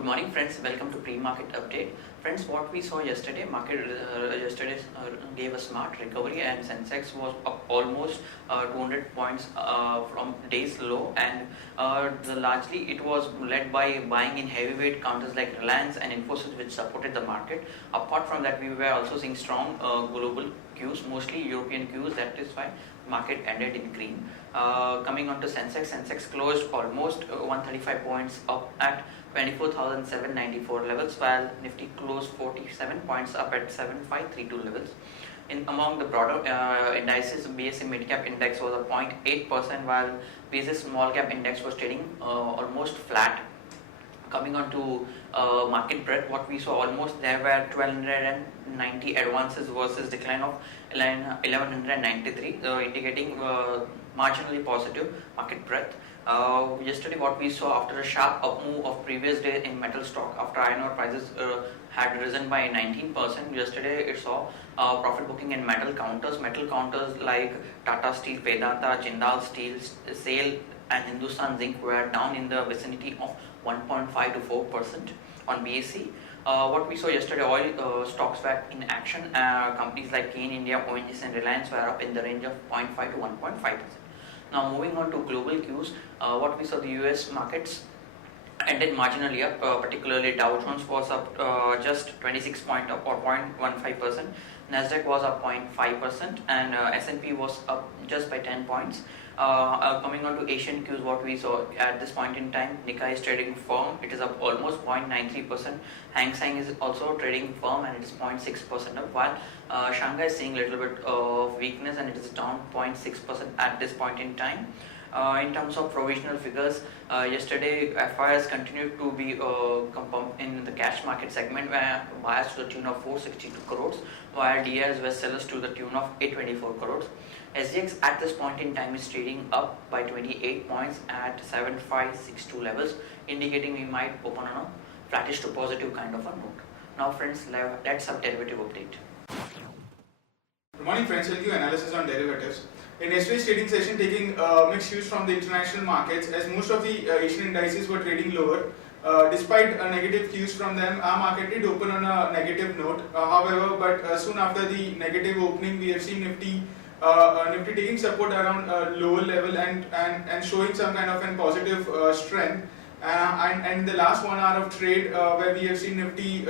Good morning friends, welcome to pre-market update. Friends, what we saw yesterday, market gave a smart recovery and Sensex was up almost 200 points from day's low, and largely it was led by buying in heavyweight counters like Reliance and Infosys, which supported the market. Apart from that, we were also seeing strong global cues, mostly European cues. That is why market ended in green. Coming on to Sensex closed almost 135 points up at 24,794 levels, while Nifty closed 47 points up at 7532 levels. Among the broader indices, BSE Mid Cap Index was a 0.8%, while BSE Small Cap Index was trading almost flat. Coming on to market breadth, what we saw, almost there were 1290 advances versus decline of 1193, indicating marginally positive market breadth. Yesterday, what we saw, after a sharp up move of previous day in metal stock, after iron ore prices had risen by 19%, yesterday it saw profit booking in metal counters. Metal counters like Tata Steel, Vedanta, Jindal Steel, SAIL and Hindustan Zinc were down in the vicinity of 1.5 to 4% on BSE. What we saw yesterday, oil stocks were in action. Companies like Kane India, ONGC and Reliance were up in the range of 0.5 to 1.5%. Now moving on to global cues, what we saw, the US markets ended marginally up, particularly Dow Jones was up just 26 point up or 0.15%, Nasdaq was up 0.5%, and S&P was up just by 10 points. Coming on to Asian cues, what we saw at this point in time, Nikkei is trading firm, it is up almost 0.93%, Hang Seng is also trading firm and it is 0.6% up, while Shanghai is seeing a little bit of weakness and it is down 0.6% at this point in time. In terms of provisional figures, yesterday FIs continued to be in the cash market segment, where buyers to the tune of 462 crores, while DIs were sellers to the tune of 824 crores. SGX at this point in time is trading up by 28 points at 7562 levels, indicating we might open on a flattish to positive kind of a note. Now friends, let's have derivative update. Good morning friends, we'll give analysis on derivatives. In yesterday's trading session, taking mixed views from the international markets, as most of the Asian indices were trading lower. Despite negative cues from them, our market did open on a negative note. However, soon after the negative opening, we have seen Nifty taking support around lower level and showing some kind of a positive strength. And the last 1 hour of trade, where we have seen Nifty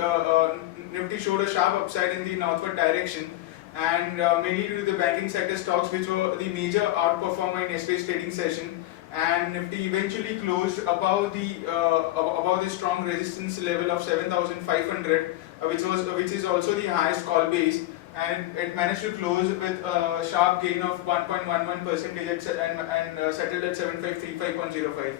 showed a sharp upside in the northward direction, and mainly due to the banking sector stocks, which were the major outperformer in yesterday's trading session. And Nifty eventually closed above the strong resistance level of 7,500, which is also the highest call base, and it managed to close with a sharp gain of 1.11% and settled at 7535.05.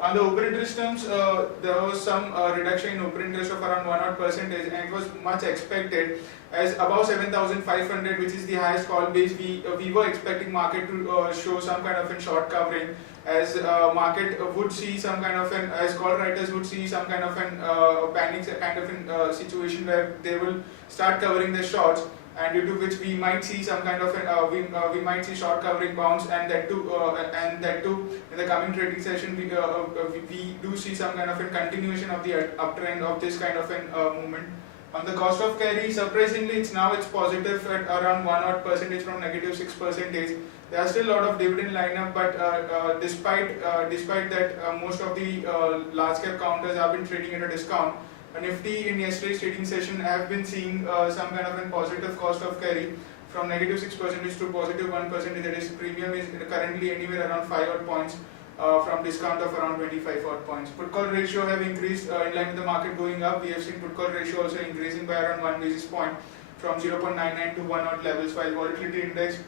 On the open interest terms, there was some reduction in open interest of around 1%, and it was much expected, as above 7,500, which is the highest call base, we were expecting market to show some kind of a short covering, as market would see some kind of as call writers would see some kind of panic kind of situation where they will start covering the shorts, and due to which we might see some kind of we might see short covering bounce, and that too in the coming trading session we do see some kind of a continuation of the uptrend of this kind of a movement. On the cost of carry, surprisingly, it's positive at around 1% from negative 6%. There are still a lot of dividend lineup, but despite that, most of the large cap counters have been trading at a discount. Nifty in yesterday's trading session have been seeing some kind of a positive cost of carry from negative 6% to positive 1%. That is, premium is currently anywhere around 5 odd points from discount of around 25 odd points. Put call ratio have increased in line with the market going up. We have seen put call ratio also increasing by around 1 basis point from 0.99 to 1 odd levels, while volatility index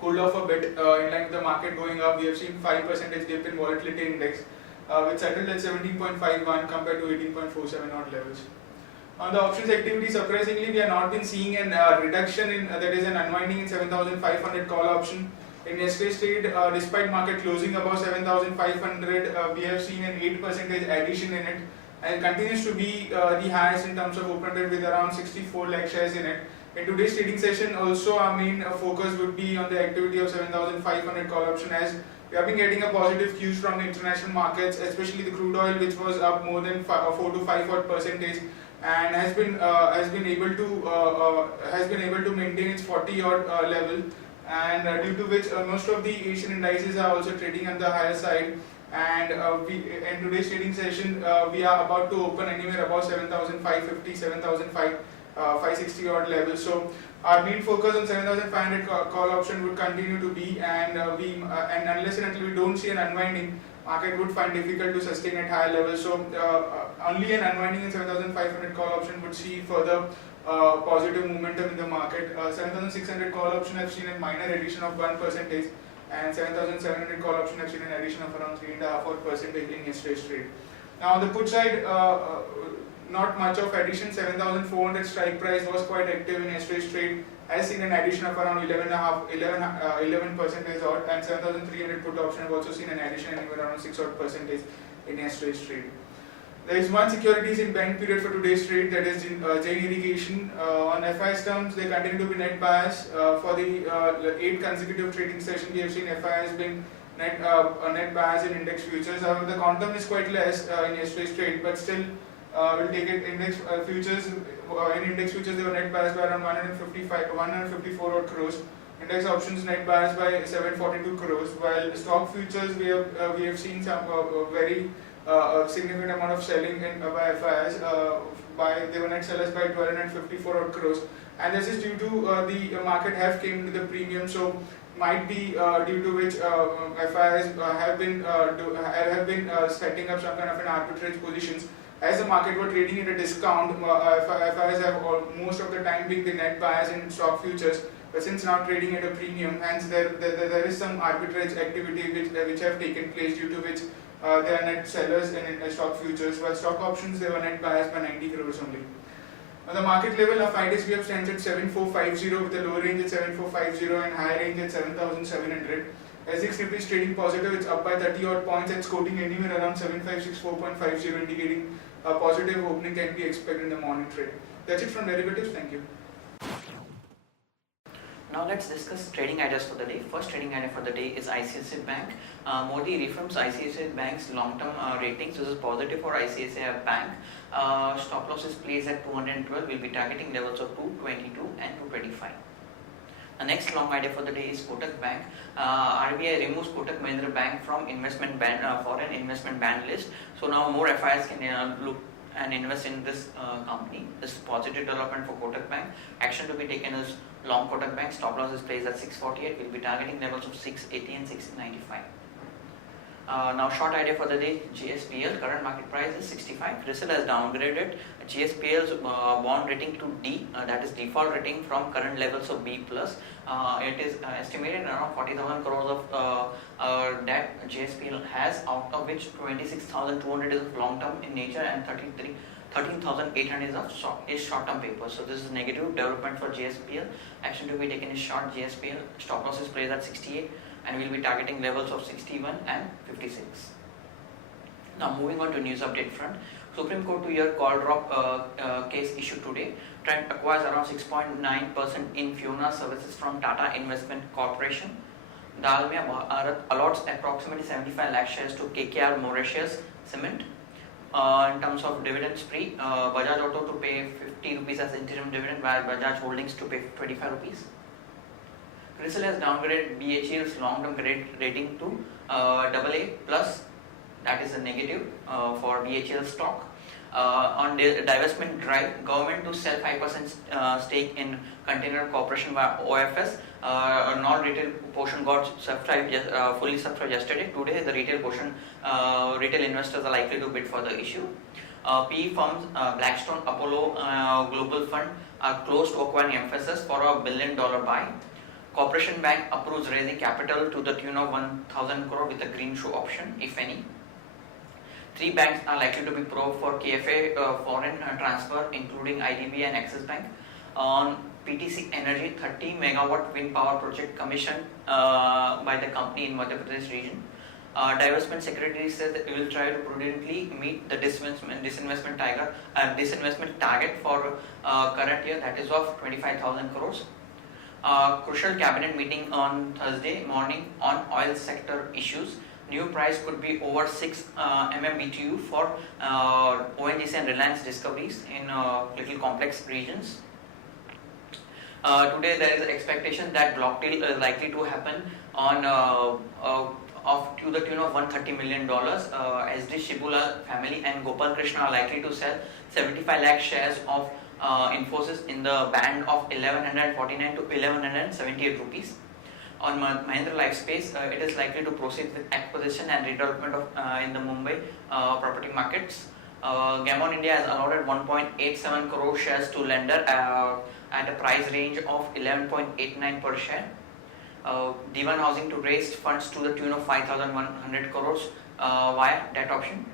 cooled off a bit in line with the market going up. We have seen 5% dip in volatility index, which settled at 17.51 compared to 18.47 odd levels. On the options activity, surprisingly, we have not been seeing a reduction in, that is an unwinding in 7,500 call option. In yesterday's trade, despite market closing above 7,500, we have seen an 8% addition in it, and continues to be the highest in terms of open rate with around 64 lakh shares in it. In today's trading session, also our main focus would be on the activity of 7,500 call option, as We have been getting a positive cues from the international markets, especially the crude oil, which was up more than 4 to 5 odd percentage, and has been able to maintain its 40 odd level, and due to which most of the Asian indices are also trading on the higher side. And in today's trading session, we are about to open anywhere above 7,550, 7,560 odd levels. So our main focus on 7,500 call option would continue to be, and unless and until we don't see an unwinding, market would find difficult to sustain at higher levels. So only an unwinding in 7,500 call option would see further positive momentum in the market. 7,600 call option have seen a minor addition of 1%, and 7,700 call option have seen an addition of around 3.5% in yesterday's trade. Now on the put side, not much of addition. 7,400 strike price was quite active in yesterday's trade, has seen an addition of around 11% odd, and 7,300 put option have also seen an addition anywhere around 6 odd percentage in yesterday's trade. There is one securities in bank period for today's trade, that is Jain Irrigation. On FIS terms, they continue to be net buyers. For the 8 consecutive trading sessions, we have seen FIS being net buyers in index futures. However, the quantum is quite less in yesterday's trade, but still we'll take it. Index futures, in index futures they were net buyers by around 154 odd crores. Index options net buyers by 742 crores. While stock futures we have seen some very significant amount of selling by FIs. They were net sellers by 1,254 odd crores, and this is due to the market have came to the premium. So might be due to which FIs have been setting up some kind of an arbitrage positions. As the market were trading at a discount, FIs have most of the time been the net buyers in stock futures, but since now trading at a premium, hence there is some arbitrage activity which have taken place, due to which they are net sellers in stock futures, while stock options they were net buyers by 90 crores only. On the market level, our 5-day sweep stands at 7,450 with a low range at 7,450 and high range at 7,700. SX Nifty is trading positive, it's up by 30 odd points and quoting anywhere around 7,564.50, indicating a positive opening can be expected in the morning trade. That's it from derivatives. Thank you. Now let's discuss trading ideas for the day. First trading idea for the day is ICICI Bank. Modi reaffirms ICICI Bank's long-term ratings. This is positive for ICICI Bank. Stop loss is placed at 212. We'll be targeting levels of 222 and 225. The next long idea for the day is Kotak Bank. RBI removes Kotak Mahindra Bank from investment ban, foreign investment ban list. So now more FIs can look and invest in this company. This is positive development for Kotak Bank. Action to be taken is long Kotak Bank. Stop loss is placed at 648. We'll be targeting levels of 680 and 695. Now short idea for the day, GSPL. Current market price is 65. CRISIL has downgraded GSPL's bond rating to D, that is default rating, from current levels of B+. It is estimated around 40,000 crores of debt GSPL has, out of which 26,200 is long term in nature and 13,800 is short-term paper. So this is negative development for GSPL. Action to be taken is short GSPL. Stop loss is placed at 68 and we will be targeting levels of 61 and 56. Now moving on to news update front. Supreme Court 2-year call drop case issued today. Trent acquires around 6.9% in Fiona Services from Tata Investment Corporation. Dalmia Bharat allots approximately 75 lakh shares to KKR Mauritius Cement. In terms of dividend spree, Bajaj Auto to pay 50 rupees as interim dividend, while Bajaj Holdings to pay 25 rupees. CRISIL has downgraded BHEL's long-term credit rating to AA+, that is a negative for BHEL stock. On the divestment drive, government to sell 5% stake in Container Corporation by OFS. Non-retail portion got fully subscribed yesterday. Today, the retail portion, retail investors are likely to bid for the issue. PE firms Blackstone, Apollo Global Fund are close to acquiring Mphasis for a $1 billion buy. Corporation Bank approves raising capital to the tune of 1,000 crore with a green shoe option, if any. 3 banks are likely to be pro for KFA foreign transfer, including IDB and Axis Bank. On PTC Energy, 30 megawatt wind power project commissioned by the company in Madhya Pradesh region. Divestment Secretary says that we will try to prudently meet the disinvestment target for current year, that is of 25,000 crores. Crucial cabinet meeting on Thursday morning on oil sector issues. New price could be over 6 MMBTU for ONGC and Reliance discoveries in little complex regions. Today there is expectation that block deal is likely to happen on to the tune of $130 million. SD Shibula family and Gopal Krishna are likely to sell 75 lakh shares of Infosys in the band of 1149 to 1178 rupees. On Mahindra Lifespace, it is likely to proceed with acquisition and redevelopment of in the Mumbai property markets. Gamon India has allotted 1.87 crore shares to lender at a price range of 11.89 per share. Divan Housing to raise funds to the tune of 5,100 crores via debt option.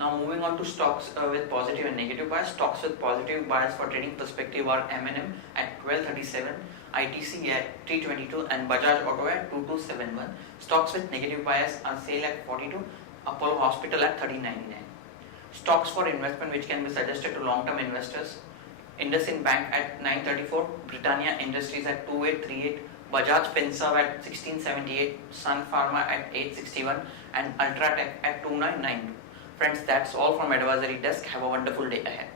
Now moving on to stocks with positive and negative bias. Stocks with positive bias for trading perspective are M&M at 1237, ITC at 322 and Bajaj Auto at 2271. Stocks with negative bias are SAIL at 42, Apollo Hospital at 1399. Stocks for investment which can be suggested to long-term investors: IndusInd Bank at 934, Britannia Industries at 2838, Bajaj Finserv at 1678, Sun Pharma at 861 and Ultratech at 2992. Friends, that's all from Advisory Desk. Have a wonderful day ahead.